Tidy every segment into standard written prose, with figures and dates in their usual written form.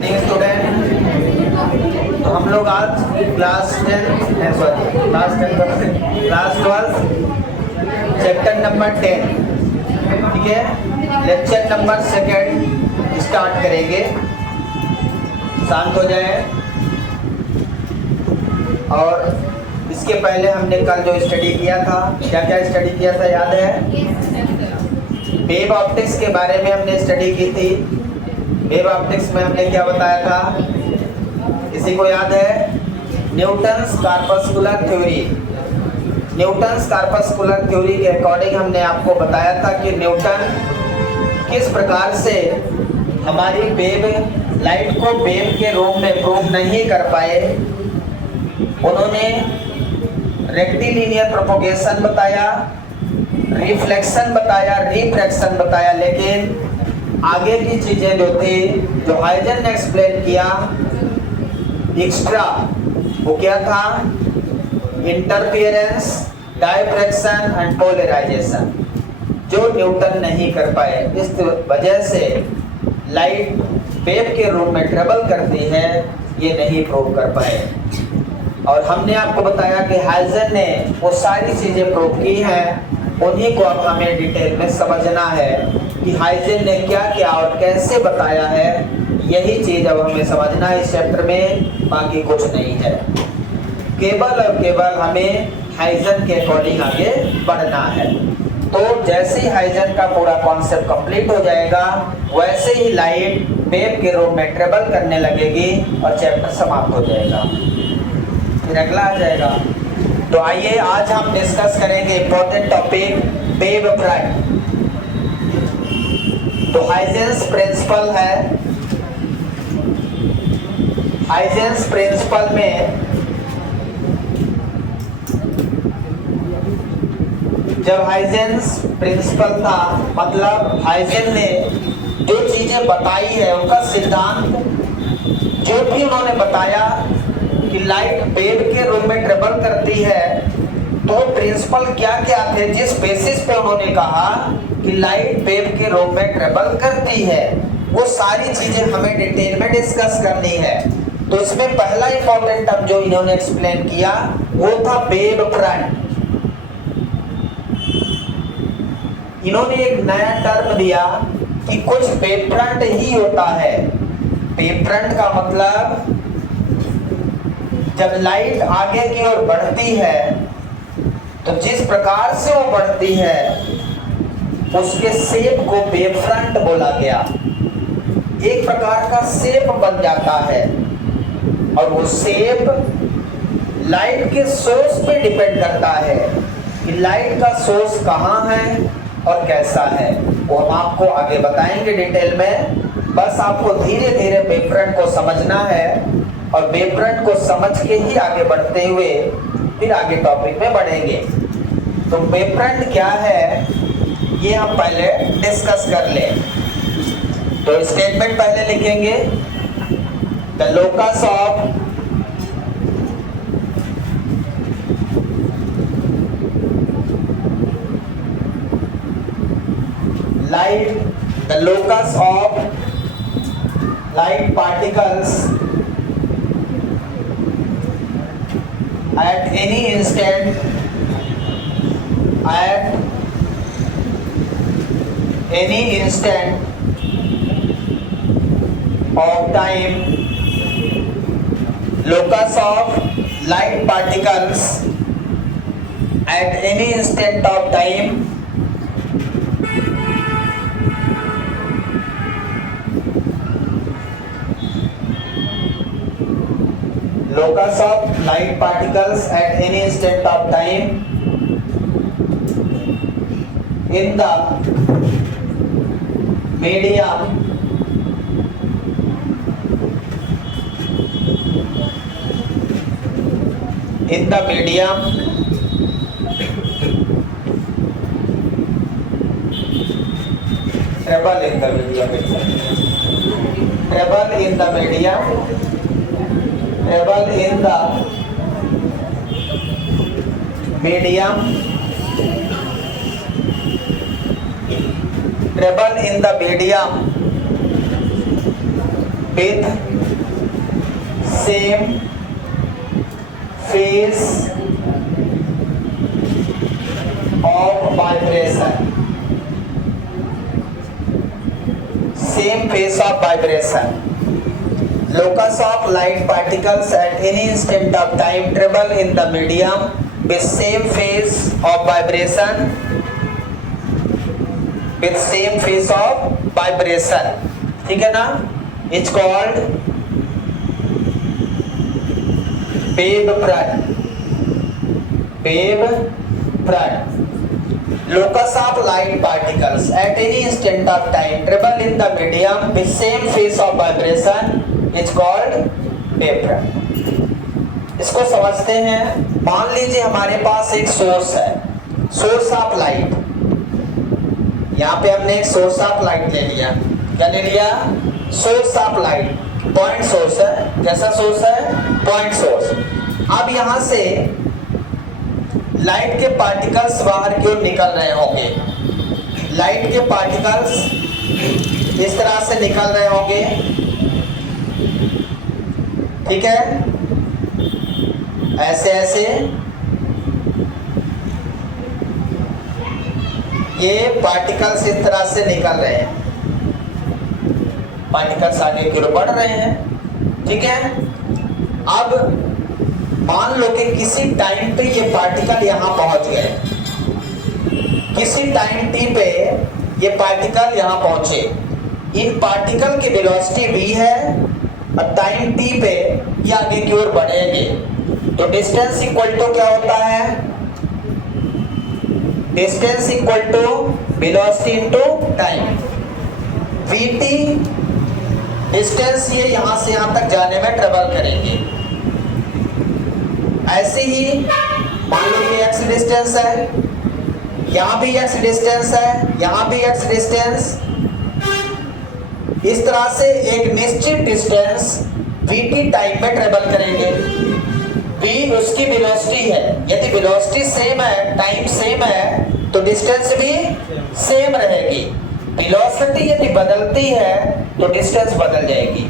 Student, तो हम लोग आज क्लास 12 चैप्टर नंबर 10, ठीक है, लेक्चर नंबर 2 स्टार्ट करेंगे। शांत हो जाए। और इसके पहले हमने कल जो स्टडी किया था, क्या क्या स्टडी किया था याद है? वेव ऑप्टिक्स के बारे में हमने स्टडी की थी। वेव ऑप्टिक्स में हमने क्या बताया था, किसी को याद है? Newton's corpuscular theory. Newton's corpuscular theory के अकॉर्डिंग हमने आपको बताया था कि न्यूटन किस प्रकार से हमारी वेव लाइट को वेव के रूप में प्रूव नहीं कर पाए। उन्होंने रेक्टिलिनियर प्रोपोगेशन बताया, रिफ्लेक्शन बताया, रिफ्रैक्शन बताया, लेकिन आगे की चीजें जो थी, जो हाइजन ने एक्सप्लेन किया एक्स्ट्रा, वो क्या था? इंटरफियरेंस, डायफ्रैक्शन एंड पोलराइजेशन, जो न्यूटन नहीं कर पाए। इस वजह से लाइट वेव के रूप में ट्रेवल करती है, ये नहीं प्रूव कर पाए। और हमने आपको बताया कि हाइजन ने वो सारी चीजें प्रूव की हैं, उन्हीं को अब हमें डिटेल में समझना है कि हाइजन ने क्या क्या और कैसे बताया है। यही चीज अब हमें समझना है इस चैप्टर में, बाकी कुछ नहीं है। केवल और केवल हमें हाइजन के अकॉर्डिंग आगे बढ़ना है। तो जैसे ही हाइजन का पूरा कॉन्सेप्ट कंप्लीट हो जाएगा, वैसे ही लाइट वेव के रूप में ट्रेवल करने लगेगी और चैप्टर समाप्त हो जाएगा, फिर अगला आ जाएगा। तो आइए आज हम डिस्कस करेंगे इंपॉर्टेंट टॉपिक वेव फ्रंट। तो हाइजेंस प्रिंसिपल है। हाइजेंस प्रिंसिपल में जब हाइजेंस प्रिंसिपल था, मतलब हाइजेन ने जो चीजें बताई है उनका सिद्धांत, जो भी उन्होंने बताया कि लाइट वेव के रूप में ट्रेवल करती है, तो प्रिंसिपल क्या क्या थे जिस बेसिस पे उन्होंने कहा कि लाइट वेव के रूप में ट्रेवल करती है, वो सारी चीजें हमें डिटेल में डिस्कस करनी है। तो इसमें पहला इंपॉर्टेंट टर्म जो इन्होंने एक्सप्लेन किया वो था वेव फ्रंट। इन्होंने एक नया टर्म दिया कि कुछ वेव फ्रंट ही होता है। वेव फ्रंट का मतलब जब लाइट आगे की ओर बढ़ती है तो जिस प्रकार से वो बढ़ती है उसके शेप को वेव फ्रंट बोला गया। एक प्रकार का शेप बन जाता है और वो शेप लाइट के सोर्स पे डिपेंड करता है कि लाइट का सोर्स कहाँ है और कैसा है। वो हम आपको आगे बताएंगे डिटेल में। बस आपको धीरे धीरे वेव फ्रंट को समझना है और वेव फ्रंट को समझ के ही आगे बढ़ते हुए फिर आगे टॉपिक में बढ़ेंगे। तो वेव फ्रंट क्या है ये हम पहले डिस्कस कर लें। तो स्टेटमेंट पहले लिखेंगे, the locus of light, the locus of light particles at any instant, at any instant of time, locus of light particles at any instant of time locus of light particles at any instant of time in the medium travel in the medium travel in the medium travel in the medium travel in the medium with same phase of vibration, same phase of vibration. Locus of light particles at any instant of time travel in the medium with same phase of vibration, with same phase of vibration. ठीक है ना? It's called wave front. Wave front. Locus of light particles at any instant of time travel in the medium with same phase of vibration is called wave front. इसको समझते हैं। मान लीजिए हमारे पास एक सोर्स है, सोर्स ऑफ लाइट। यहाँ पे हमने एक सोर्स ऑफ लाइट ले लिया। क्या ले लिया? Source of light. Point source है। कैसा सोर्स है? Point source. अब यहाँ से लाइट के पार्टिकल्स बाहर की ओर निकल रहे होंगे। लाइट के पार्टिकल्स इस तरह से निकल रहे होंगे, ठीक है? ऐसे ऐसे ये पार्टिकल्स इस तरह से निकल रहे हैं। पार्टिकल्स आगे की ओर बढ़ रहे हैं, ठीक है? अब मान लो कि किसी टाइम पे ये पार्टिकल यहां पहुंच गए। किसी टाइम टी पे ये पार्टिकल यहां पहुंचे। इन पार्टिकल की वेलोसिटी v है और टाइम t पे ये आगे की ओर बढ़ेंगे। तो डिस्टेंस इक्वल टू क्या होता है? Distance equal to velocity into time. vt distance ये यहां से यहां तक जाने में ट्रेवल करेंगे। ऐसे ही मान लो ये x डिस्टेंस है, यहां भी x डिस्टेंस है, यहां भी x डिस्टेंस। इस तरह से एक निश्चित डिस्टेंस vt टाइम में ट्रेवल करेंगे। v उसकी वेलोसिटी है। यदि वेलोसिटी सेम है, टाइम सेम है, तो डिस्टेंस भी सेम रहेगी। वेलोसिटी यदि बदलती है तो डिस्टेंस बदल जाएगी।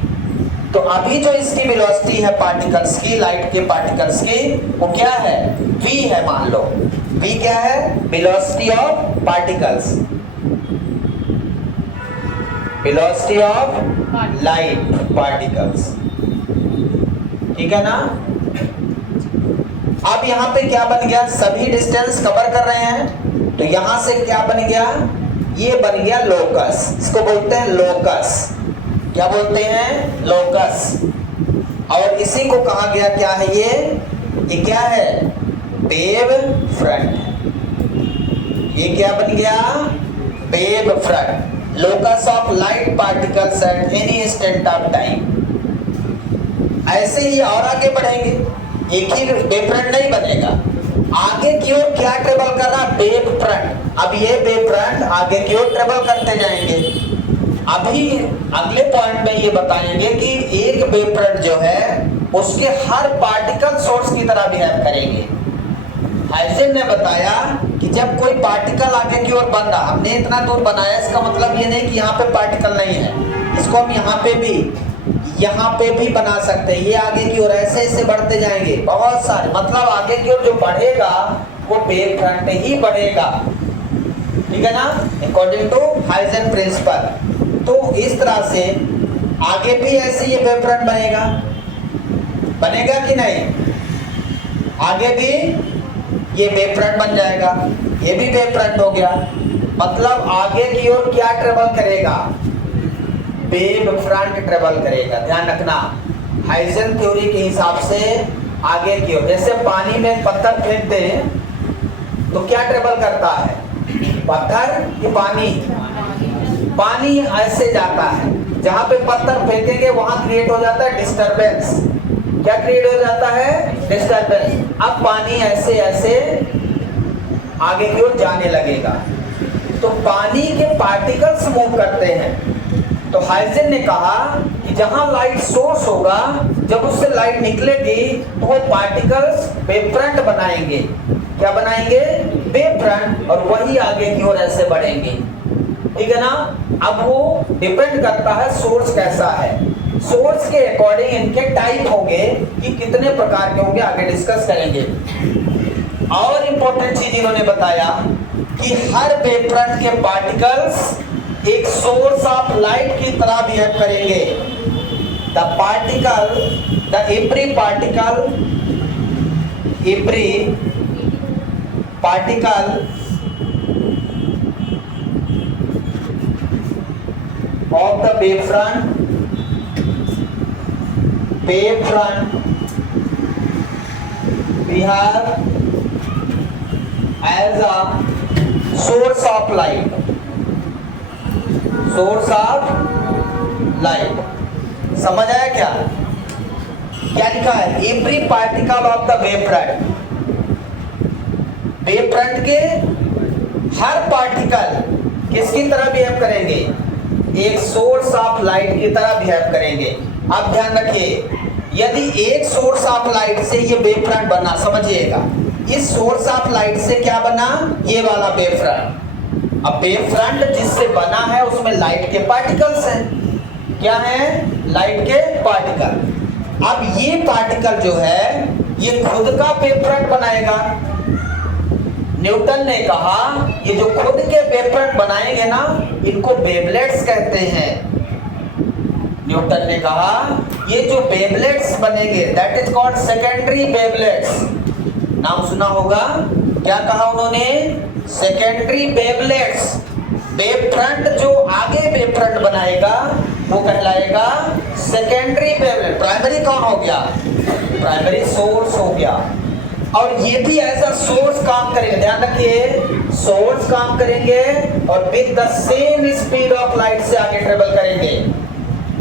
तो अभी जो इसकी वेलोसिटी है पार्टिकल्स की, लाइट के पार्टिकल्स की, वो क्या है? v है। मान लो v क्या है? Velocity of particles, velocity of light particles, ठीक है ना? अब यहां पे क्या बन गया? सभी डिस्टेंस कवर कर रहे हैं, तो यहां से क्या बन गया? ये बन गया लोकस। इसको बोलते हैं लोकस। क्या बोलते हैं? लोकस। और इसी को कहा गया क्या है? ये क्या है? Wave front. ये क्या बन गया? Wave front. Locus of light particles at any instant of time. ऐसे ही और आगे बढ़ेंगे, एक ही वेव फ्रंट नहीं बनेगा। आगे की ओर क्या ट्रेवल कर रहा? Wave front. अब ये वेव फ्रंट आगे की ओर ट्रेवल करते जाएंगे। अभी अगले पॉइंट में ये बताएंगे कि एक वेव फ्रंट जो है उसके हर पार्टिकल सोर्स की तरह बिहेव करेंगे। हाइजेन ने बताया कि जब कोई पार्टिकल आगे की ओर बन रहा, हमने इतना दूर बनाया, इसका मतलब ये नहीं कि यहाँ पे पार्टिकल नहीं है। इसको हम यहाँ पे भी बना सकते हैं। ये आगे की ओर ऐसे ऐसे बढ़ते जाएंगे, बहुत सारे। मतलब आगे की ओर जो बढ़ेगा वो वेव फ्रंट ही बढ़ेगा, ठीक है ना? According to Huygens principle. तो इस तरह से आगे भी ऐसे ये वेव फ्रंट बनेगा कि नहीं? आगे भी ये वेव फ्रंट बन जाएगा, ये भी वेव फ्रंट हो गया। मतलब आगे की ओर क्या ट्रेवल करेगा? वेव फ्रंट ट्रेवल करेगा। ध्यान रखना, हाइजेन थ्योरी के हिसाब से आगे की ओर, जैसे पानी में पत्थर फेंक दे तो क्या ट्रेवल करता है? पत्थर कि पानी? पानी ऐसे जाता है। जहां पे पत्थर फेंकेंगे वहां क्रिएट हो जाता है डिस्टरबेंस। क्या क्रिएट हो जाता है? डिस्टरबेंस। अब पानी ऐसे ऐसे आगे की ओर जाने लगेगा, तो पानी के पार्टिकल्स मूव करते हैं। तो हाइजेन ने कहा कि जहां लाइट सोर्स होगा, जब उससे लाइट निकलेगी तो वो पार्टिकल्स वेव फ्रंट बनाएंगे। क्या बनाएंगे? Wave front. और वही आगे की ओर ऐसे बढ़ेंगे, ठीक है ना? अब वो डिपेंड करता है सोर्स कैसा है। सोर्स के अकॉर्डिंग इनके टाइप होंगे कि कितने प्रकार के होंगे, आगे डिस्कस करेंगे। और इंपॉर्टेंट चीज इन्होंने बताया कि हर वेवफ्रंट के पार्टिकल्स एक सोर्स ऑफ लाइट की तरह बिहेव करेंगे। every particle of the wavefront behave as a source of light, समझ आया क्या? क्या लिखा है? Every particle of the wavefront के हर पार्टिकल किसकी तरह बिहेव करेंगे? एक सोर्स ऑफ लाइट की तरह बिहेव करेंगे। अब ध्यान रखिए, यदि एक सोर्स ऑफ लाइट से ये वेवफ्रंट बना, समझिएगा, इस सोर्स ऑफ लाइट से क्या बना? ये वाला वेवफ्रंट। अब वेवफ्रंट जिससे बना है उसमें लाइट के पार्टिकल्स हैं। क्या है? लाइट के पार्टिकल। अब ये पार्टिकल जो है ये खुद का वेवफ्रंट बनाएगा। न्यूटन ने कहा ये जो खुद के वेवफ्रंट बनाएंगे ना, इनको वेवलेट्स कहते हैं। न्यूटन ने कहा ये जो वेवलेट्स बनेंगे that is called secondary wavelets. नाम सुना होगा। क्या कहा उन्होंने? Secondary wavelets. वेवफ्रंट जो आगे वेवफ्रंट बनाएगा वो कहलाएगा सेकेंडरी वेवलेट। प्राइमरी कौन हो गया? प्राइमरी सोर्स हो गया। और ये भी ऐसा सोर्स काम करेंगे, ध्यान रखिए, सोर्स काम करेंगे और with the same speed of light से आगे ट्रेवल करेंगे।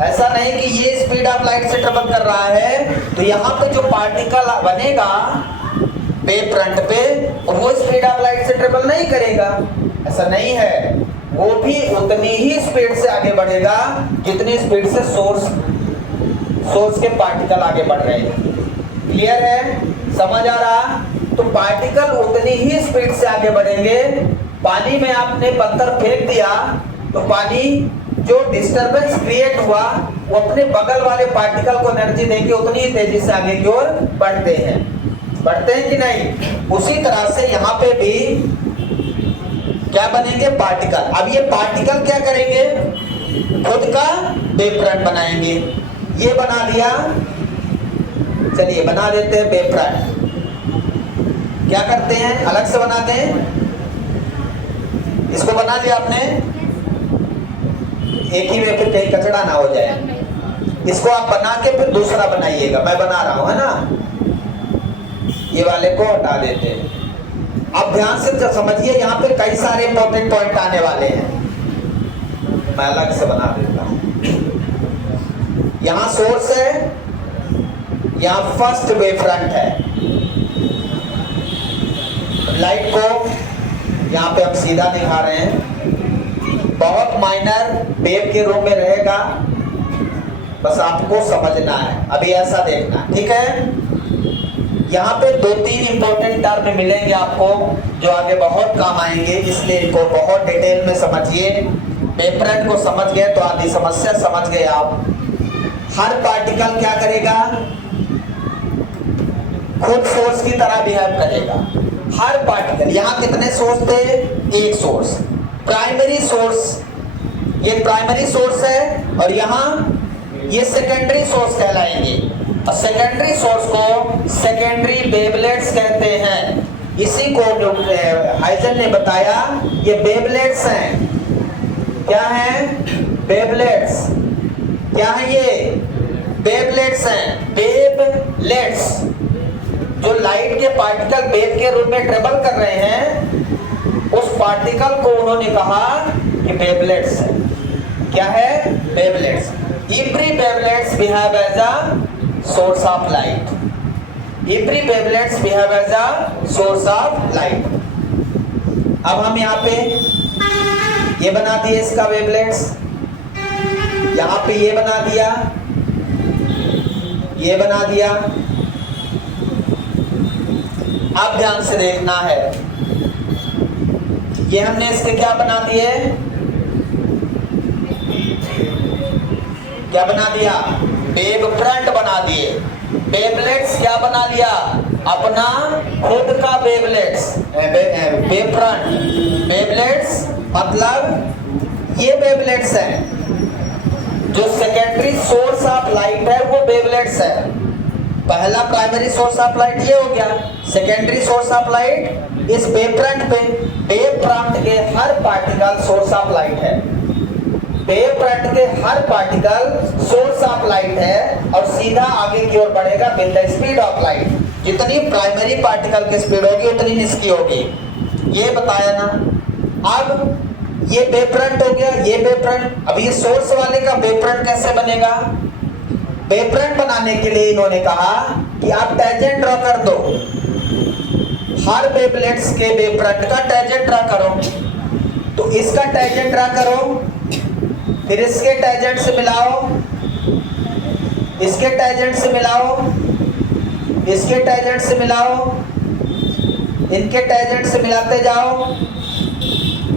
ऐसा नहीं कि ये स्पीड ऑफ लाइट से ट्रेवल कर रहा है तो यहाँ पे जो पार्टिकल बनेगा वेवफ्रंट पे वो स्पीड ऑफ लाइट से ट्रेवल नहीं करेगा। ऐसा नहीं है, वो भी उतनी ही स्पीड से आगे बढ़ेगा जितनी स्पीड से सोर्स के पार्टिकल आगे बढ़ रहे हैं। क्लियर है? समझ आ रहा? तो पार्टिकल उतनी ही स्पीड से आगे बढ़ेंगे। पानी में आपने पत्थर फेंक दिया तो पानी जो डिस्टरबेंस क्रिएट हुआ वो अपने बगल वाले पार्टिकल को एनर्जी देके उतनी ही तेजी से आगे की ओर बढ़ते हैं कि नहीं? उसी तरह से यहाँ पे भी क्या बनेंगे? पार्टिकल। अब ये पार्टिकल क्या करेंगे? खुद का वेवफ्रंट बनाएंगे। ये बना दिया, चलिए बना देते हैं वेवफ्रंट। क्या करते हैं? अलग से बनाते हैं। इसको बना दिया आपने, एक ही में फिर कहीं कचरा ना हो जाए। इसको आप बना के फिर दूसरा बनाइएगा। मैं बना रहा हूं, है ना? ये वाले को हटा देते हैं। अब ध्यान से समझिए, यहाँ पे कई सारे इंपॉर्टेंट पॉइंट आने वाले हैं। मैं अलग से बना देता हूं। यहाँ सोर्स है, यहाँ फर्स्ट वेवफ्रंट है। लाइट को यहाँ पे हम सीधा दिखा रहे हैं। बहुत माइनर वेव के रूप में रहेगा, बस आपको समझना है। अभी ऐसा देखना, ठीक है? यहाँ पे 2-3 इंपॉर्टेंट टर्म मिलेंगे आपको जो आगे बहुत काम आएंगे, इसलिए इनको बहुत डिटेल में समझिए। वेवफ्रंट को समझ गए तो आधी समस्या समझ गए आप। हर पार्टिकल क्या करेगा? खुद सोर्स की तरह बिहेव करेगा। हर पार्टिकल, यहाँ कितने सोर्स थे? एक सोर्स, प्राइमरी सोर्स। ये प्राइमरी सोर्स है और यहाँ ये सेकेंडरी सोर्स कहलाएंगे। और सेकेंडरी सोर्स को सेकेंडरी वेवलेट्स कहते हैं। इसी को हाइजन ने बताया, ये वेवलेट्स हैं। क्या है? वेवलेट्स। क्या है ये? वेवलेट्स हैं। वेवलेट्स जो लाइट के पार्टिकल वेव के रूप में ट्रेवल कर रहे हैं, उस पार्टिकल को उन्होंने कहा कि वेवलेट्स है। क्या है? Wavelets. Every wavelets behave as a source of light. Every wavelets behave as a source of light. अब हम यहाँ पे ये बना दिए इसका वेवलेट्स, यहाँ पे ये बना दिया, ये बना दिया। अब ध्यान से देखना है, ये हमने इसके क्या बना दिए? क्या बना दिया? वेव फ्रंट बना दिए। वेवलेट्स क्या बना लिया? अपना खुद का वेवलेट्स, वेव फ्रंट। वेवलेट्स मतलब ये वेवलेट्स हैं। जो सेकेंडरी सोर्स ऑफ लाइट है वो वेवलेट्स है। पहला प्राइमरी सोर्स ऑफ लाइट ये हो गया, सेकेंडरी सोर्स ऑफ लाइट इस वेव फ्रंट पे। वेव फ्रंट के हर पार्टिकल सोर्स ऑफ लाइट है। वेव फ्रंट के हर पार्टिकल सोर्स ऑफ लाइट है और सीधा आगे की ओर बढ़ेगा with the speed of light. जितनी प्राइमरी पार्टिकल की स्पीड होगी उतनी इसकी होगी, ये बताया ना। अब ये वेव फ्रंट हो गया, ये वेव फ्रंट। अब ये सोर्स वाले का वेव फ्रंट कैसे बनेगा? वेव फ्रंट बनाने के लिए इन्होंने कहा कि आप टैंजेंट ड्रॉ कर दो। हर वेवलेट्स के वेव फ्रंट का टैंजेंट ड्रॉ करो। तो इसका टैंजेंट ड्रॉ करो, फिर इसके टैंजेंट से मिलाओ, इसके टैंजेंट से मिलाओ, इसके टैंजेंट से मिलाओ, इनके टैंजेंट से मिलाते जाओ,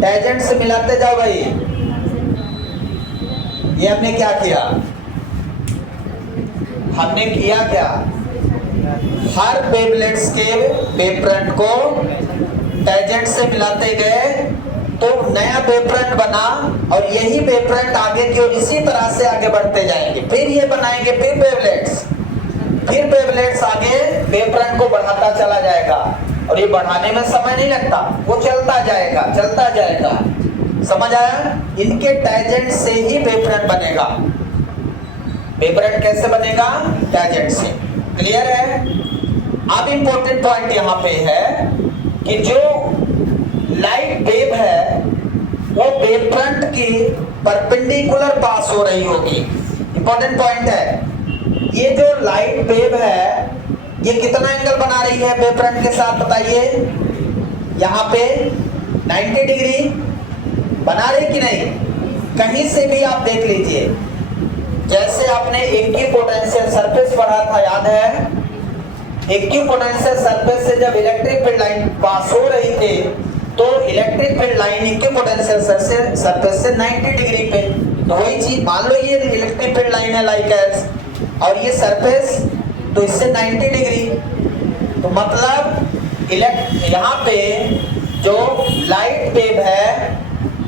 टैंजेंट से मिलाते जाओ भाई। ये हमने क्या किया? हमने किया क्या? हर वेवलेट्स के वेव फ्रंट को टैंजेंट से मिलाते गए तो नया वेव फ्रंट बना और यही वेव फ्रंट आगे की ओर इसी तरह से आगे बढ़ते जाएंगे। फिर ये बनाएंगे फिर वेवलेट्स, फिर वेवलेट्स आगे वेव फ्रंट को बढ़ाता चला जाएगा और ये बढ़ाने में समय नहीं लगता, वो चलता जाएगा चलता जाएगा। समझ आया? इनके टैंजेंट से ही वेव फ्रंट बनेगा। वेव फ्रंट कैसे बनेगा? टैंजेंट से। क्लियर है? अब इंपॉर्टेंट पॉइंट यहाँ पे है कि जो लाइट वेव है वो वेव फ्रंट की परपेंडिकुलर पास हो रही होगी। इंपॉर्टेंट पॉइंट है। ये जो लाइट वेव है ये कितना एंगल बना रही है वेव फ्रंट के साथ? बताइए। यहाँ पे 90 डिग्री बना रही कि नहीं? कहीं से भी आप देख लीजिए। जैसे आपने इक्विपोटेंशियल सरफेस पढ़ा था, याद है? इक्विपोटेंशियल सरफेस से जब इलेक्ट्रिक फील्ड लाइन पास हो रही थी तो electric field line equipotential surface से 90 डिग्री पे। तो वही चीज मान लो ये इलेक्ट्रिक फील्ड लाइन है लाइक एस, और ये सरफेस तो इससे 90 डिग्री। तो मतलब यहाँ पे जो लाइट वेव है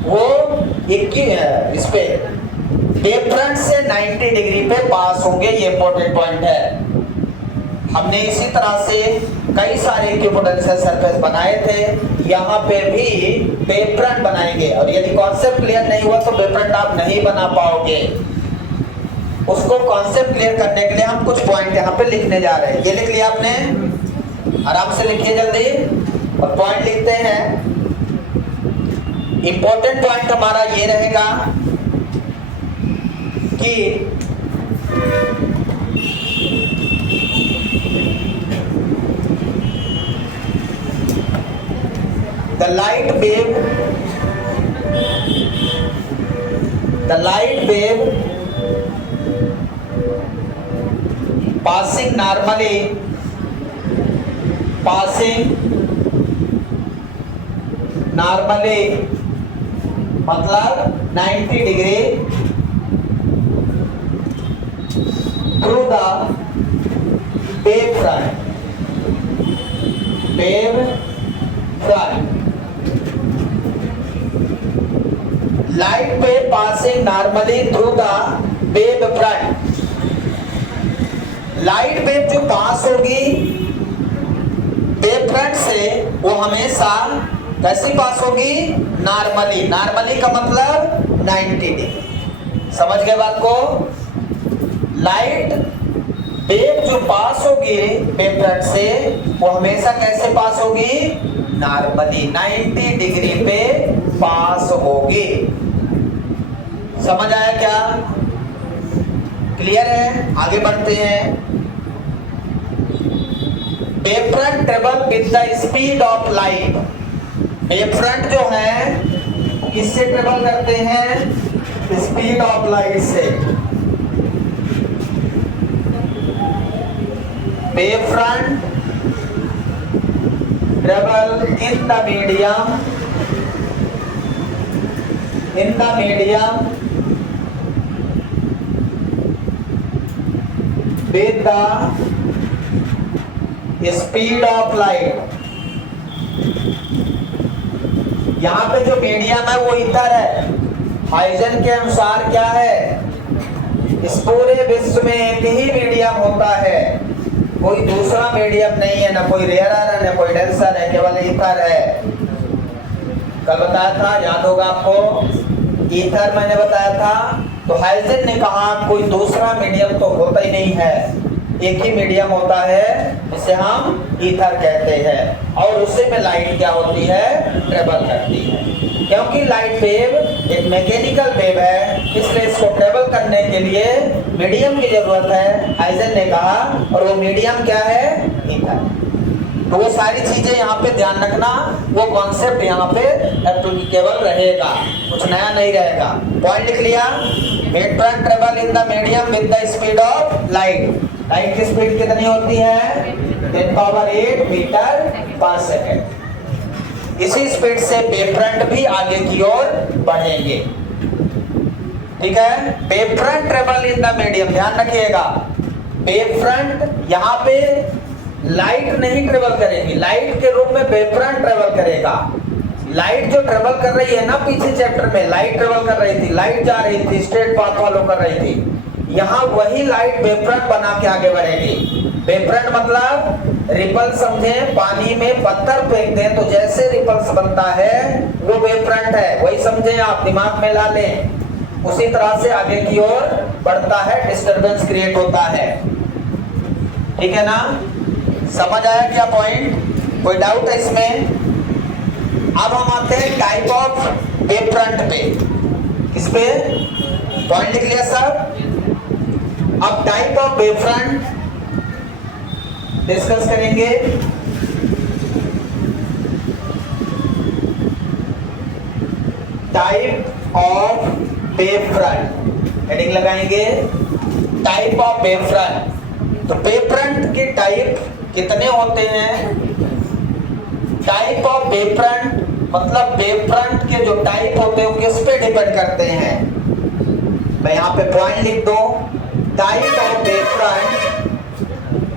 वो इस पे वेव फ्रंट से 90 डिग्री पे पास होंगे। ये इंपॉर्टेंट पॉइंट है। हमने इसी तरह से कई सारे इक्विपोटेंशियल सरफेस बनाए थे, यहाँ पे भी वेव फ्रंट बनाएंगे। और यदि कॉन्सेप्ट क्लियर नहीं हुआ तो वेव फ्रंट आप नहीं बना पाओगे। उसको कॉन्सेप्ट क्लियर करने के लिए हम कुछ पॉइंट यहाँ पे लिखने जा रहे हैं। ये लिख लिया आपने? आराम से लिखिए जल्दी। और पॉइंट लिखते हैं। इंपॉर्टेंट पॉइंट हमारा ये रहेगा कि the light wave passing normally मतलब 90 degree through the wave front light wave passing normally through the wave front। Light wave जो पास होगी वेव फ्रंट से वो हमेशा कैसी पास होगी? नॉर्मली। नॉर्मली का मतलब 90 डिग्री। समझ गए बात को? लाइट वेव जो पास होगी वेव फ्रंट से वो हमेशा कैसे पास होगी? नॉर्मली 90 डिग्री पे पास होगी। समझ आया क्या? क्लियर है? आगे बढ़ते हैं। Wave front travel with the speed of light. Wave front जो है इससे ट्रेवल करते हैं स्पीड ऑफ लाइट से। Wave front travel in the medium with the speed of light। यहाँ पे जो मीडियम है वो ईथर है। हाइजन के अनुसार क्या है, इस पूरे विश्व में एक ही मीडियम होता है, कोई दूसरा मीडियम नहीं है, ना कोई रेयर है ना कोई डेंसर है, केवल ईथर है। कल बताया था, याद होगा आपको, ईथर मैंने बताया था। तो हाइजन ने कहा कोई दूसरा मीडियम तो होता ही नहीं है, एक ही मीडियम होता है जिसे हम ईथर कहते हैं, और उसी में लाइट क्या होती है, ट्रेवल करती है। क्योंकि लाइट वेव एक मैकेनिकल वेव है, इसलिए इसको ट्रेवल करने के लिए मीडियम की जरूरत है, हाइजन ने कहा, और वो मीडियम क्या है, ईथर। तो वो सारी चीजें यहाँ पे ध्यान रखना, वो कॉन्सेप्ट यहाँ पे एप्लीकेबल रहेगा, कुछ नया नहीं रहेगा। पॉइंट लिख लिया, wavefront travel in the medium with the speed of light. Light की स्पीड कितनी होती है, 10⁸ मीटर पर सेकेंड। इसी स्पीड से वेवफ्रंट भी आगे की ओर बढ़ेंगे। ठीक है, wavefront travel in the medium, ध्यान रखिएगा, वेवफ्रंट यहाँ पे लाइट नहीं ट्रेवल करेगी, लाइट के रूप में वेवफ्रंट ट्रेवल करेगा। लाइट जो ट्रेवल कर रही है ना, पीछे चैप्टर में लाइट ट्रेवल कर रही थी, लाइट जा रही थी, स्ट्रेट पाथ फॉलो कर रही थी, यहाँ वही लाइट वेवफ्रंट बना के आगे बढ़ेगी। वेवफ्रंट मतलब रिपल समझे, पानी में पत्थर फेंक दें तो जैसे रिपल्स बनता है वो वेवफ्रंट है, वही समझे आप, दिमाग में ला लें। उसी तरह से आगे की ओर बढ़ता है, डिस्टरबेंस क्रिएट होता है। ठीक है ना, समझ आया क्या पॉइंट, कोई डाउट है इसमें? अब हम आते हैं टाइप ऑफ वेवफ्रंट पे। किस पे? पॉइंट लिख लिया सब। अब टाइप ऑफ वेवफ्रंट डिस्कस करेंगे। टाइप ऑफ वेवफ्रंट हेडिंग लगाएंगे, टाइप ऑफ वेवफ्रंट। तो वेवफ्रंट के टाइप कितने होते हैं? टाइप ऑफ वेवफ्रंट मतलब वेवफ्रंट के जो टाइप होते हैं वो किस पे डिपेंड करते हैं? मैं यहाँ पे पॉइंट लिख दो, type of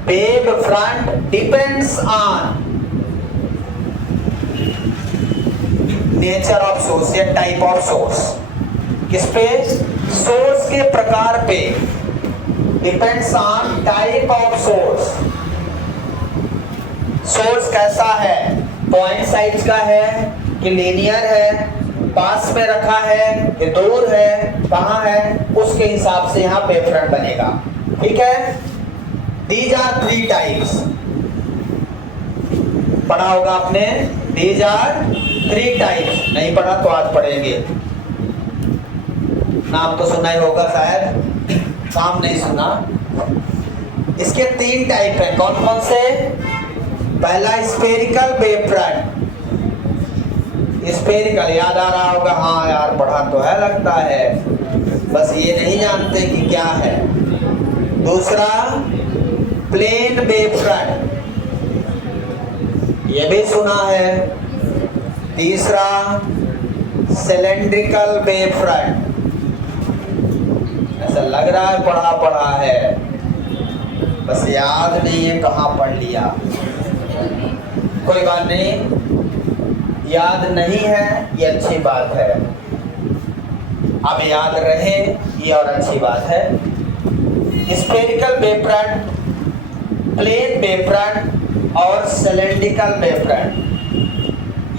wavefront depends on nature of source या टाइप ऑफ सोर्स। किस पे? सोर्स के प्रकार पे, depends on type of source. Source कैसा है, पॉइंट साइज का है कि लीनियर है, पास में रखा है कि दूर है, कहाँ है, उसके हिसाब से यहाँ वेवफ्रंट बनेगा। ठीक है, दीज आर 3 टाइप्स। पढ़ा होगा आपने, दीज आर 3 टाइप्स। नहीं पढ़ा तो आज पढ़ेंगे, नाम तो सुना ही होगा शायद, नाम नहीं सुना। इसके 3 टाइप हैं, कौन कौन से? पहला स्फेरिकल वेवफ्रंट। स्फेरिकल याद आ रहा होगा, हाँ यार पढ़ा तो है लगता है, बस ये नहीं जानते कि क्या है। दूसरा प्लेन वेवफ्रंट, ये भी सुना है। तीसरा सिलेंड्रिकल वेवफ्रंट। ऐसा लग रहा है पढ़ा है, बस याद नहीं है कहाँ पढ़ लिया। कोई बात नहीं, याद नहीं है ये अच्छी बात है, अब याद रहे ये और अच्छी बात है। स्फेरिकल वेवफ्रंट, प्लेन वेवफ्रंट और सिलेंड्रिकल वेवफ्रंट।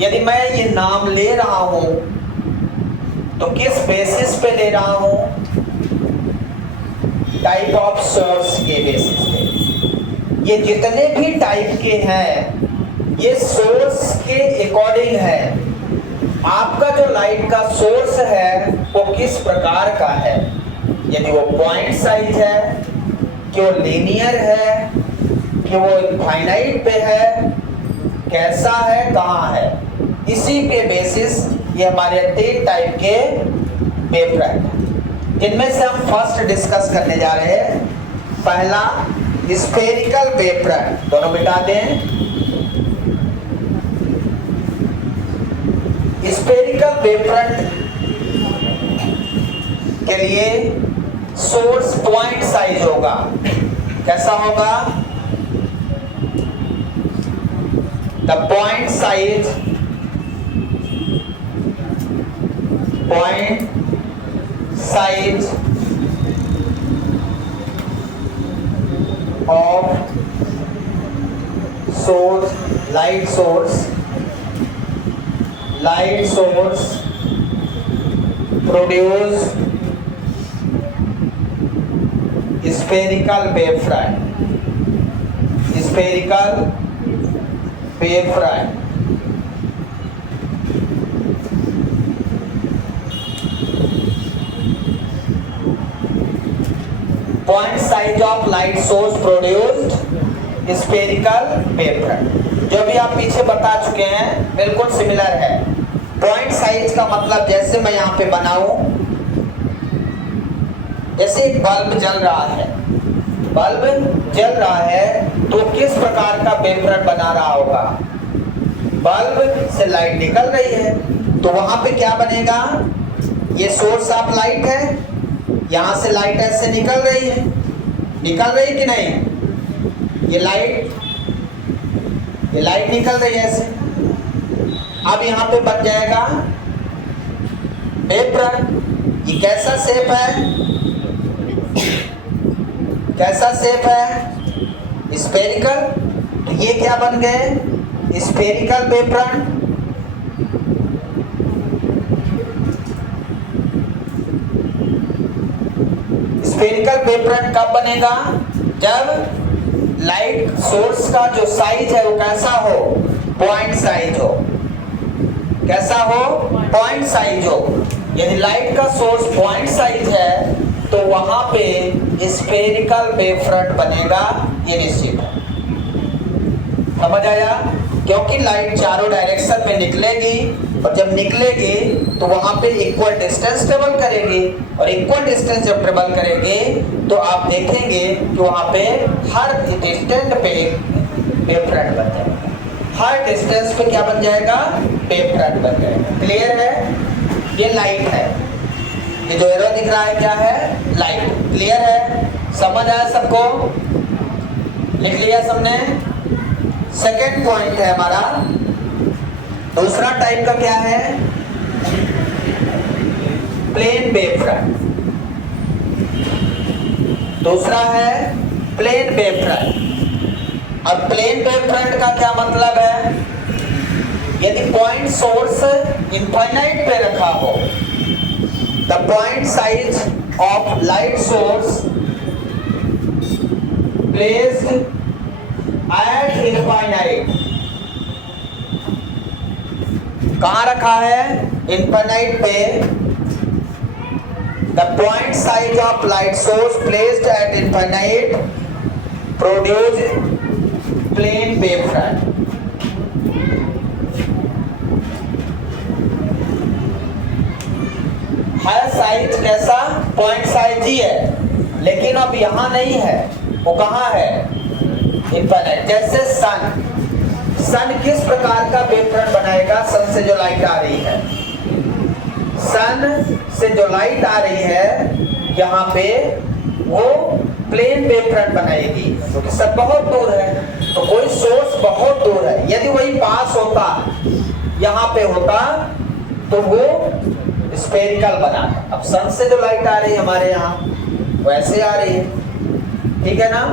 यदि मैं ये नाम ले रहा हूं तो किस बेसिस पे ले रहा हूं? टाइप ऑफ सोर्स के बेसिस पे। ये जितने भी टाइप के हैं ये सोर्स के अकॉर्डिंग है। आपका जो लाइट का सोर्स है वो किस प्रकार का है, यानी वो पॉइंट साइज है कि वो लीनियर है कि वो इनफाइनाइट पे है, कैसा है, कहाँ है, इसी के बेसिस ये हमारे 3 टाइप के वेवफ्रंट हैं, जिनमें से हम फर्स्ट डिस्कस करने जा रहे हैं। पहला स्फेरिकल वेवफ्रंट, दोनों मिटा दें। स्फेरिकल वेवफ्रंट के लिए सोर्स पॉइंट साइज होगा। कैसा होगा? The point size of source, light source produce spherical wavefront. Point size of light source produced spherical wavefront. जो भी आप पीछे बता चुके हैं बिल्कुल सिमिलर है। पॉइंट साइज का मतलब जैसे मैं यहाँ पे बनाऊं, जैसे एक बल्ब जल रहा है तो किस प्रकार का वेवफ्रंट बना रहा होगा? बल्ब से लाइट निकल रही है तो वहां पे क्या बनेगा? ये सोर्स ऑफ लाइट है, यहां से लाइट ऐसे निकल रही कि नहीं? ये लाइट निकल रही है ऐसे। अब यहाँ पे बन जाएगा वेवफ्रंट। ये कैसा शेप है? स्फेरिकल। तो ये क्या बन गए? Spherical wavefront. स्फेरिकल वेवफ्रंट कब बनेगा? जब लाइट सोर्स का जो साइज है वो कैसा हो? पॉइंट साइज हो। कैसा हो? पॉइंट साइज हो। यदि लाइट का सोर्स पॉइंट साइज है तो वहां पे स्फेरिकल वेवफ्रंट बनेगा, ये निश्चित है। समझ आया? क्योंकि लाइट चारों डायरेक्शन में निकलेगी और जब निकलेगी तो वहां पे इक्वल डिस्टेंस ट्रेवल करेगी और इक्वल डिस्टेंस जब ट्रेवल करेगी तो आप देखेंगे कि वहां पे हर डिस्टेंस पे वेवफ्रंट बन जाएगा। हर डिस्टेंस पे क्या बन जाएगा? वेवफ्रंट बन जाएगा। क्लियर है? ये लाइट है, ये जो एरो दिख रहा है क्या है? लाइट। क्लियर है? समझ आया सबको? लिख लिया सबने? सेकेंड पॉइंट है हमारा। दूसरा टाइप का क्या है? Plane wavefront. दूसरा है प्लेन वेवफ्रंट। अब प्लेन वेवफ्रंट का क्या मतलब है? यदि पॉइंट सोर्स इनफाइनाइट पे रखा हो, the point size of light source placed at infinite. कहां रखा है? इनफाइनाइट पे। The point size of light source placed at infinite produce plane wavefront. है साइज कैसा? पॉइंट साइज ही है, लेकिन अब यहां नहीं है। वो कहां है? इनफाइनाइट। जैसे सन किस प्रकार का वेवफ्रंट बनाएगा? सन से जो लाइट आ रही है, सन से जो लाइट आ रही है यहाँ पे वो प्लेन वेवफ्रंट बनाएगी क्योंकि सब बहुत दूर है। तो कोई सोर्स बहुत दूर है, यदि वही पास होता, यहाँ पे होता तो वो स्फेरिकल बना है। अब सन से जो लाइट आ रही है हमारे यहाँ वैसे आ रही है, ठीक है ना?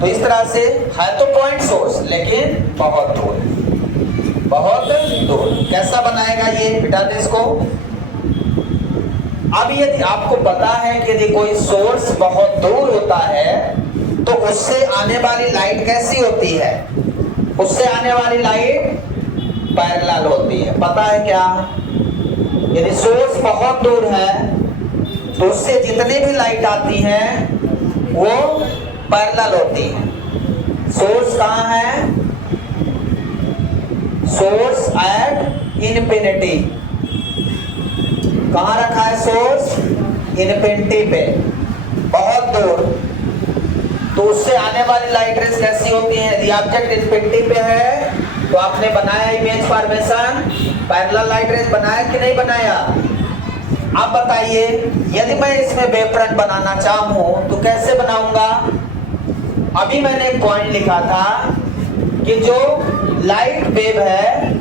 तो इस तरह से है तो पॉइंट सोर्स लेकिन बहुत दूर। कैसा बनाएगा ये? बिटा दे इसको। अब यदि आपको पता है कि यदि कोई सोर्स बहुत दूर होता है तो उससे आने वाली लाइट कैसी होती है? उससे आने वाली लाइट पैरेलल होती है। पता है क्या? यदि सोर्स बहुत दूर है तो उससे जितनी भी लाइट आती है वो पैरेलल होती है। सोर्स कहाँ है? Source at infinity. कहाँ रखा है सोर्स? इनफिनिटी पे, बहुत दूर। तो उससे आने वाली लाइट रेस कैसी होती है? यदि ऑब्जेक्ट इनफिनिटी पे है तो आपने बनाया image formation, parallel light rays बनाया कि नहीं बनाया? आप बताइए, यदि मैं इसमें वेवफ्रंट बनाना चाहूं तो कैसे बनाऊंगा? अभी मैंने एक पॉइंट लिखा था कि जो लाइट वेव है,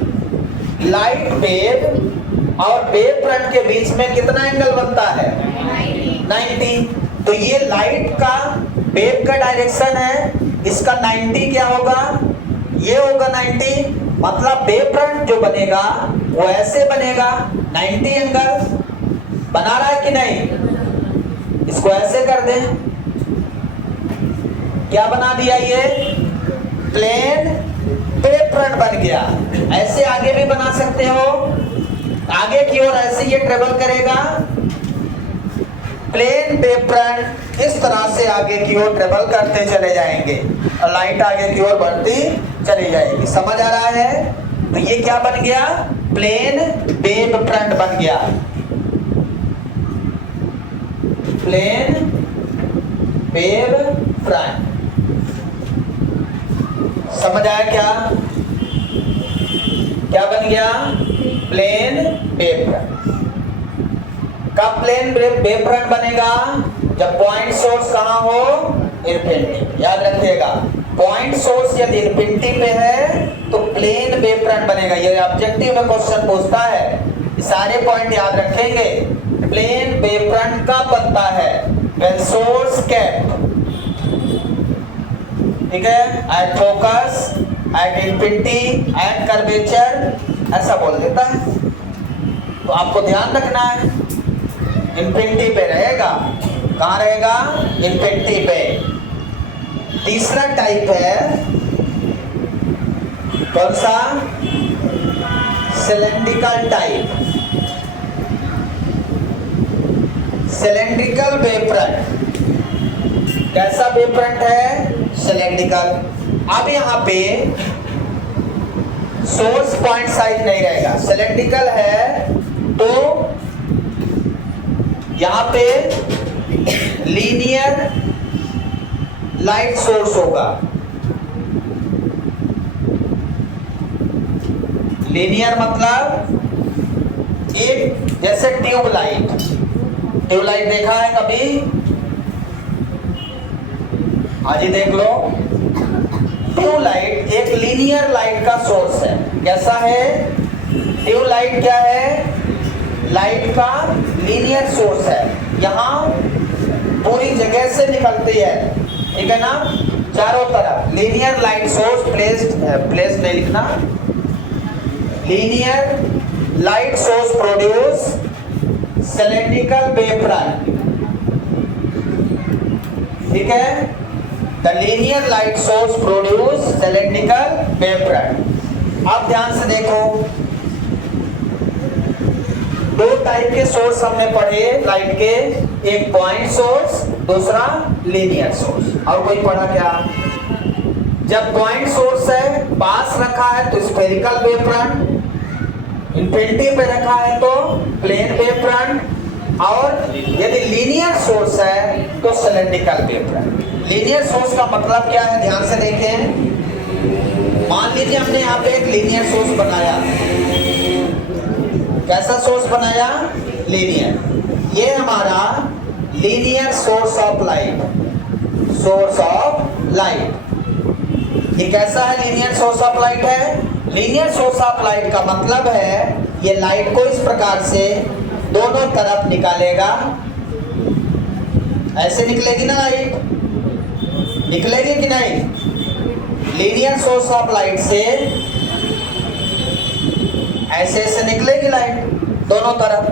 लाइट वेव और वेव फ्रंट के बीच में कितना एंगल बनता है? 90। तो ये लाइट का वेव का डायरेक्शन है, इसका 90 क्या होगा? ये होगा 90। मतलब वेव फ्रंट जो बनेगा वो ऐसे बनेगा, 90 एंगल बना रहा है कि नहीं? इसको ऐसे कर दें, क्या बना दिया? ये प्लेन वेव फ्रंट बन गया। ऐसे आगे भी बना सकते हो, आगे की ओर ऐसे ये ट्रेवल करेगा, प्लेन वेव फ्रंट इस तरह से आगे की ओर ट्रेवल करते चले जाएंगे और लाइट आगे की ओर बढ़ती चली जाएगी। समझ आ रहा है? तो ये क्या बन गया? प्लेन वेव फ्रंट बन गया। Plane wave front. समझ आया क्या? क्या बन गया? Plane wave front. कब प्लेन वेव फ्रंट बनेगा? जब पॉइंट सोर्स कहां हो? इन्फिनिटी। याद रखिएगा, पॉइंट सोर्स यदि इन्फिनिटी पे है तो प्लेन वेव फ्रंट बनेगा। ये ऑब्जेक्टिव में क्वेश्चन पूछता है, सारे पॉइंट याद रखेंगे। प्लेन वेव फ्रंट कब बनता है? व्हेन सोर्स कैप्ट, ठीक है, at focus, at infinity, at curvature, ऐसा बोल देता है। तो आपको ध्यान रखना है, इन्फिनिटी पे रहेगा। कहाँ रहेगा? इन्फिनिटी पे। तीसरा टाइप है कौन सा? Cylindrical type. Cylindrical wave front. कैसा वेव फ्रंट है? सिलेंड्रिकल। अब यहाँ पे सोर्स पॉइंट साइज नहीं रहेगा। सिलेंड्रिकल है तो यहाँ पे लीनियर लाइट सोर्स होगा। लीनियर मतलब एक जैसे ट्यूबलाइट। ट्यूबलाइट देखा है कभी? आज ही देख लो। ट्यूबलाइट एक लीनियर लाइट का सोर्स है। कैसा है? ट्यूबलाइट क्या है? लाइट का लीनियर सोर्स है। यहाँ पूरी जगह से निकलती है, ठीक है ना, चारों तरफ। लीनियर लाइट सोर्स, प्लेस नहीं लिखना। Linear light source produce cylindrical wave front, ठीक है। The linear light source produce cylindrical wave front. आप ध्यान से देखो, दो टाइप के सोर्स हमने पढ़े लाइट के, एक पॉइंट सोर्स, दूसरा लीनियर सोर्स। और कोई पढ़ा क्या? जब पॉइंट सोर्स है, पास रखा है तो स्फेरिकल वेव फ्रंट, इन्फिनिटी पे रखा है तो प्लेन वेव फ्रंट, और यदि लीनियर सोर्स है तो cylindrical wave front. Linear source का मतलब क्या है? ध्यान से देखें। मान लीजिए हमने यहाँ पे एक लीनियर सोर्स बनाया। कैसा सोर्स बनाया? लीनियर। ये हमारा linear source of light. Source of light ये कैसा है? लीनियर सोर्स ऑफ लाइट है। लीनियर सोर्स ऑफ लाइट का मतलब है ये लाइट को इस प्रकार से दोनों तरफ निकालेगा। ऐसे निकलेगी ना लाइट? निकलेगी कि नहीं? लीनियर सोर्स ऑफ लाइट से ऐसे ऐसे निकलेगी लाइट दोनों तरफ,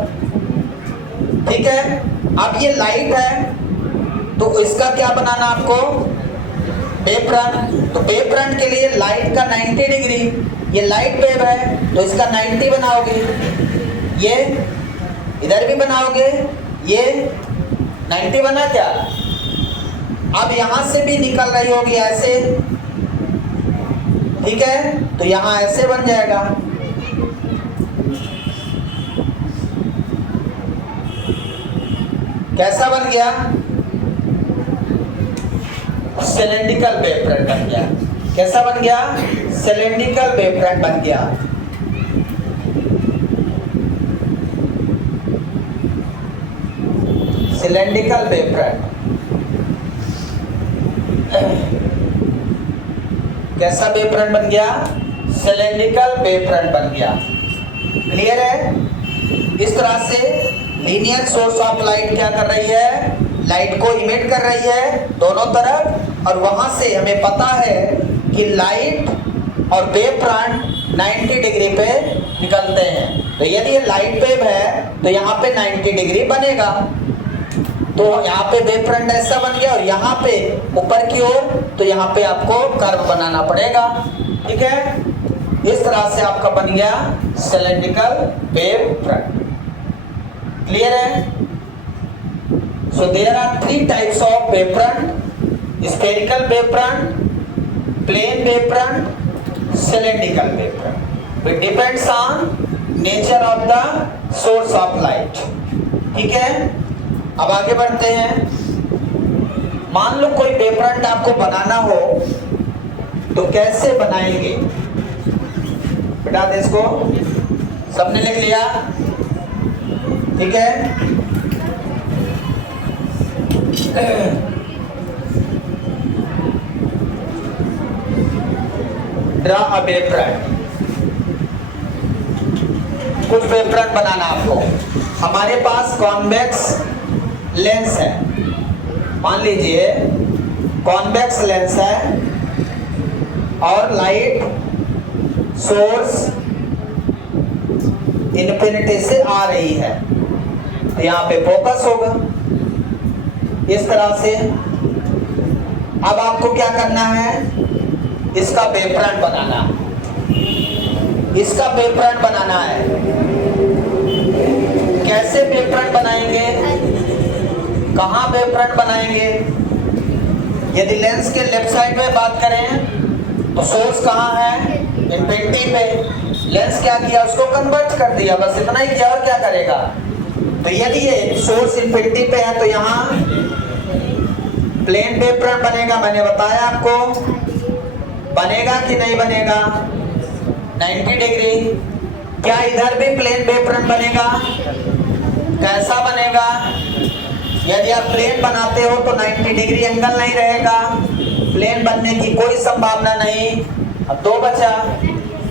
ठीक है। अब ये लाइट है तो इसका क्या बनाना आपको? Wave front. तो वेव फ्रंट के लिए लाइट का 90 डिग्री, ये लाइट वेव है तो इसका 90 बनाओगे, ये इधर भी बनाओगे, ये 90 बना क्या? अब यहां से भी निकल रही होगी ऐसे, ठीक है, तो यहां ऐसे बन जाएगा। कैसा बन गया? सिलेंड्रिकल वेव फ्रंट बन गया। कैसा बन गया? सिलेंड्रिकल वेव फ्रंट बन गया। Cylindrical wave front. कैसा वेव फ्रंट बन गया? सिलेंड्रिकल वेव फ्रंट बन गया। क्लियर है? इस तरह से लीनियर सोर्स ऑफ लाइट क्या कर रही है? लाइट को इमिट कर रही है दोनों तरफ, और वहां से हमें पता है कि लाइट और वेव फ्रंट 90 डिग्री पे निकलते हैं। तो यदि ये लाइट वेव है तो यहाँ पे 90 डिग्री बनेगा। तो यहाँ पे वेव फ्रंट ऐसा बन गया, और यहाँ पे ऊपर की ओर तो यहाँ पे आपको कर्व बनाना पड़ेगा। ठीक है, इस तरह से आपका बन गया सिलेंड्रिकल वेव फ्रंट। क्लियर है? So there are 3 types of wave front: spherical wave front, plane wave front, cylindrical wave front. It depends on nature of the source of light. ठीक है, अब आगे बढ़ते हैं। मान लो कोई वेव फ्रंट आपको बनाना हो तो कैसे बनाएंगे? बेटा दे इसको, सबने लिख लिया? ठीक है, ड्रा अ वेव फ्रंट। कुछ वेव फ्रंट बनाना आपको। हमारे पास कॉन्वेक्स लेंस है, मान लीजिए कॉन्वेक्स लेंस है, और लाइट सोर्स इन्फिनिटी से आ रही है, तो यहाँ पे फोकस होगा इस तरह से। अब आपको क्या करना है? इसका वेव फ्रंट बनाना, इसका वेव फ्रंट बनाना है। कैसे वेव फ्रंट बनाएंगे? कहाँ वेव फ्रंट बनाएंगे? यदि लेंस के लेफ्ट साइड में बात करें तो सोर्स कहाँ है? इन्फिनिटी पे। लेंस क्या किया? उसको कन्वर्ट कर दिया, बस इतना ही किया, और क्या करेगा? तो यदि ये सोर्स इन्फिनिटी पे है तो यहाँ प्लेन वेव फ्रंट बनेगा। मैंने बताया आपको, बनेगा कि नहीं बनेगा? 90 डिग्री। क्या इधर भी प्लेन वेव फ्रंट बनेगा? कैसा बनेगा? यदि आप प्लेन बनाते हो तो 90 डिग्री एंगल नहीं रहेगा, प्लेन बनने की कोई संभावना नहीं। अब दो बचा,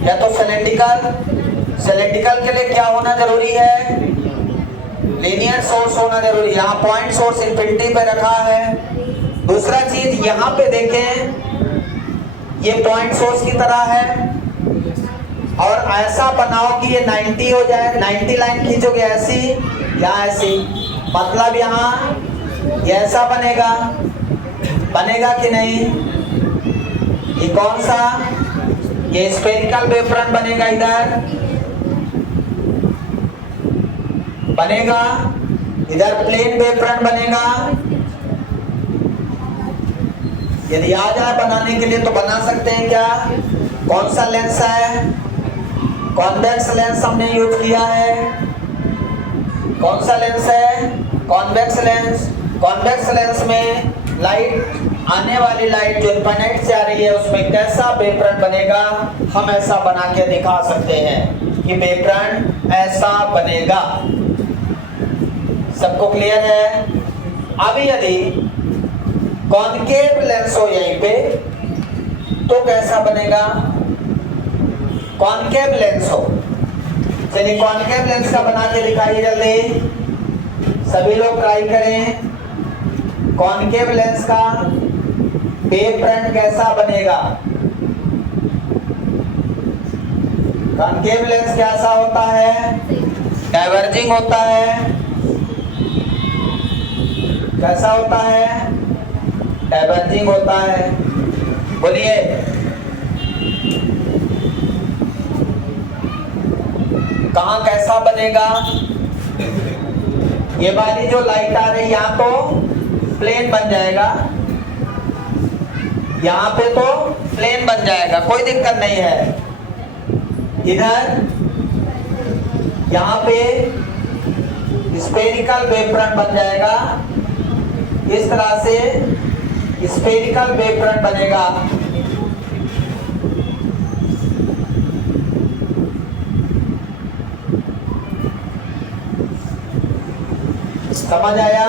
या तो सिलेंड्रिकल। सिलेंड्रिकल के लिए क्या होना जरूरी है? लीनियर सोर्स होना जरूरी है। यहाँ पॉइंट सोर्स इन्फिनिटी पे रखा है। दूसरा चीज, यहाँ पे देखें, ये पॉइंट सोर्स की तरह है, और ऐसा बनाओ कि ये 90 हो जाए। 90 लाइन खींचोगे ऐसी या ऐसी, मतलब यहाँ ये ऐसा बनेगा। बनेगा कि नहीं? ये कौन सा? ये स्फेरिकल वेव फ्रंट बनेगा। इधर बनेगा, इधर प्लेन वेव फ्रंट बनेगा। यदि आ जाए बनाने के लिए तो बना सकते हैं। क्या? कौन सा लेंस है? कॉन्वेक्स लेंस हमने यूज किया है। कौन सा लेंस है? Convex lens. कॉन्वेक्स लेंस में लाइट, आने वाली लाइट जो इन्फिनिटी से आ रही है, उसमें कैसा वेव फ्रंट बनेगा? हम ऐसा बना के दिखा सकते हैं कि वेव फ्रंट ऐसा बनेगा। सबको क्लियर है? अब यदि कॉनकेव लेंस हो यहीं पे तो कैसा बनेगा? कॉनकेव लेंस हो, चलिए कॉनकेव लेंस का बना के दिखाइए जल्दी, सभी लोग ट्राई करें। कॉनकेव लेंस का वेव फ्रंट कैसा बनेगा? कॉनकेव लेंस कैसा होता है? डाइवर्जिंग होता है। कैसा होता है? डाइवर्जिंग होता है। बोलिए। कहाँ कैसा बनेगा? ये वाली जो लाइट आ रही है यहाँ तो प्लेन बन जाएगा, यहाँ पे तो प्लेन बन जाएगा, कोई दिक्कत नहीं है। इधर यहाँ पे स्फेरिकल वेव फ्रंट बन जाएगा। इस तरह से स्फेरिकल वेव फ्रंट बनेगा। समझ आया?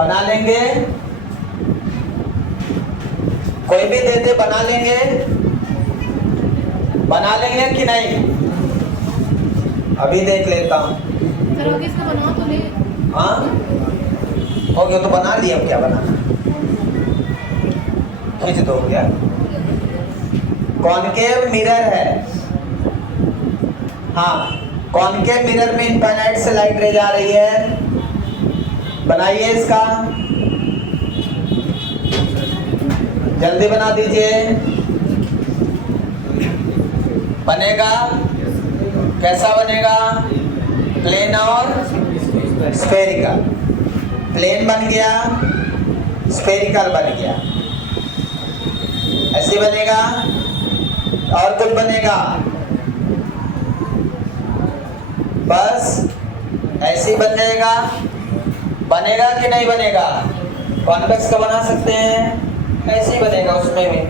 बना लेंगे, कोई भी दे दे बना लेंगे, बना लेंगे कि नहीं? अभी देख लेता हूँ। इसका बनाओ तो नहीं। हाँ हो गया तो बना लिया, अब क्या बनाना, खींच दो क्या। कॉनकेव मिरर है, हाँ कॉनकेव मिरर में इनफाइनाइट से लाइट रे जा रही है, बनाइए इसका, जल्दी बना दीजिए। बनेगा, कैसा बनेगा? प्लेन और स्फेरिकल। प्लेन बन गया, स्फेरिकल बन गया, ऐसे बनेगा। और कुछ बनेगा? बस ऐसे बन जाएगा। बनेगा कि नहीं बनेगा? कॉन्वेक्स का बना सकते हैं, ऐसे ही बनेगा उसमें भी।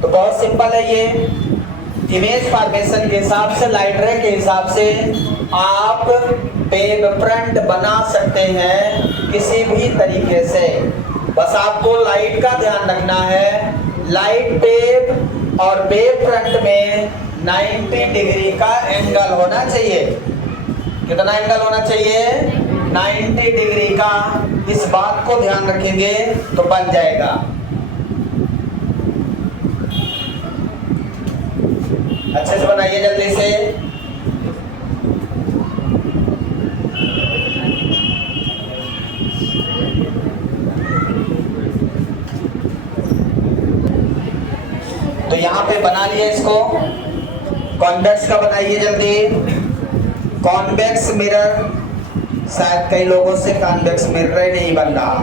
तो बहुत सिंपल है ये। इमेज फॉर्मेशन के हिसाब से, लाइट रे के हिसाब से आप वेव फ्रंट बना सकते हैं किसी भी तरीके से। बस आपको लाइट का ध्यान रखना है, लाइट वेव और वेव फ्रंट में 90 डिग्री का एंगल होना चाहिए। कितना एंगल होना चाहिए? 90 डिग्री का। इस बात को ध्यान रखेंगे तो बन जाएगा। अच्छे से बनाइए जल्दी से। तो यहाँ पे बना लिया इसको। कॉन्वेक्स का बनाइए जल्दी। कॉन्वेक्स मिरर, शायद कई लोगों से कॉन्वेक्स मिरर ही नहीं बन रहा,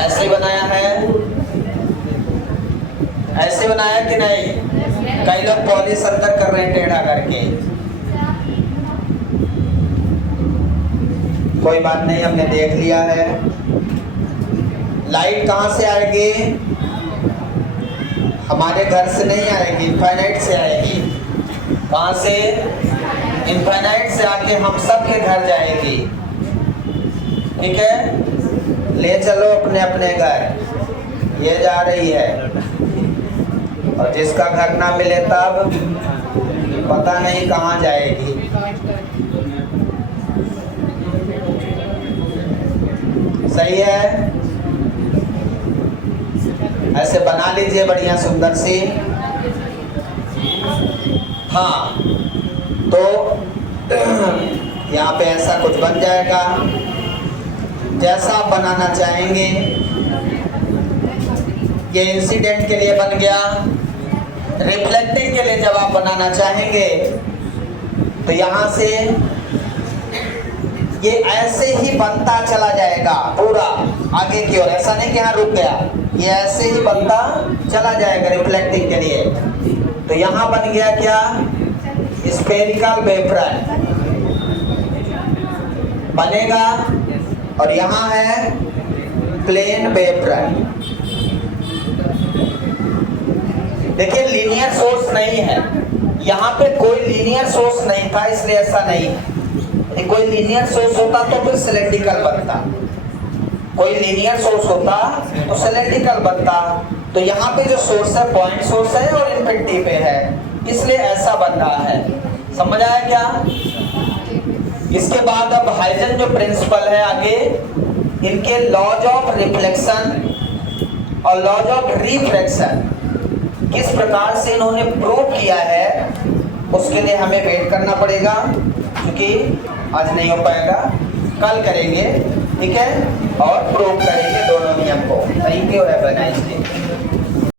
ऐसे बनाया है, ऐसे बनाया कि नहीं? कई लोग पॉलिश अंदर कर रहे हैं टेढ़ा करके। कोई बात नहीं, हमने देख लिया है। लाइट कहाँ से आएगी? हमारे घर से नहीं आएगी, इनफाइनाइट से आएगी। कहाँ से? इनफाइनाइट से आके हम सब के घर जाएगी। ठीक है, ले चलो अपने अपने घर। ये जा रही है, और जिसका घर ना मिले तब पता नहीं कहाँ जाएगी। सही है, ऐसे बना लीजिए बढ़िया सुंदर सी। हाँ तो यहाँ पे ऐसा कुछ बन जाएगा जैसा आप बनाना चाहेंगे। ये इंसिडेंट के लिए बन गया। रिफ्लेक्टिंग के लिए जब आप बनाना चाहेंगे तो यहाँ से ये ऐसे ही बनता चला जाएगा पूरा आगे की ओर। ऐसा नहीं कि यहाँ रुक गया, ये ऐसे ही बनता चला जाएगा रिफ्लेक्टिंग के लिए। तो यहाँ बन गया क्या? स्फेरिकल वेव फ्रंट बनेगा, और यहाँ है प्लेन वेव फ्रंट। देखिए लीनियर सोर्स नहीं है यहाँ पे, कोई लीनियर सोर्स नहीं था इसलिए ऐसा नहीं है। कोई लीनियर सोर्स होता तो फिर सिलेंड्रिकल बनता, कोई लीनियर सोर्स होता तो सिलेंड्रिकल बनता। तो यहाँ पे जो सोर्स है पॉइंट सोर्स है और इन्फिनिटी पे है, इसलिए ऐसा बन रहा है। समझ आया क्या? इसके बाद अब हाइजन जो प्रिंसिपल है आगे, इनके लॉज ऑफ रिफ्लेक्शन और लॉज ऑफ रिफ्रैक्शन किस प्रकार से इन्होंने प्रूव किया है, उसके लिए हमें वेट करना पड़ेगा, क्योंकि आज नहीं हो पाएगा, कल करेंगे। ठीक है, और प्रूव करेंगे दोनों नियम को। Thank you, have a nice day.